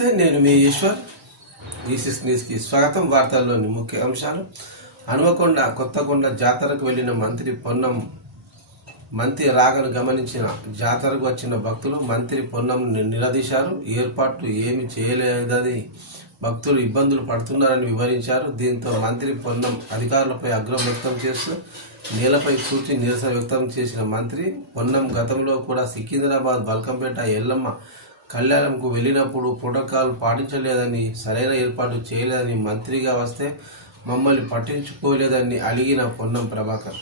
నమస్తే, నేను మీ ఈశ్వర్. ఈసిస్ న్యూస్కి స్వాగతం. వార్తల్లోని ముఖ్య అంశాలు. హనుమకొండ కొత్తకొండ జాతరకు వెళ్లిన మంత్రి పొన్నం. మంత్రి రాకను గమనించిన జాతరకు వచ్చిన భక్తులు మంత్రి పొన్నం నిలదీశారు. ఏర్పాట్లు ఏమి చేయలేదని భక్తులు ఇబ్బందులు పడుతున్నారని వివరించారు. దీంతో మంత్రి పొన్నం అధికారులపై ఆగ్రహం వ్యక్తం చేస్తూ నేలపై కూర్చి నిరసన వ్యక్తం చేసిన మంత్రి పొన్నం గతంలో కూడా సికింద్రాబాద్ బల్కంపేట ఎల్లమ్మ కళ్యాణంకు వెళ్ళినప్పుడు ప్రోటోకాల్ పాటించలేదని, సరైన ఏర్పాటు చేయలేదని, మంత్రిగా వస్తే మమ్మల్ని పట్టించుకోలేదని అలిగిన పొన్నం ప్రభాకర్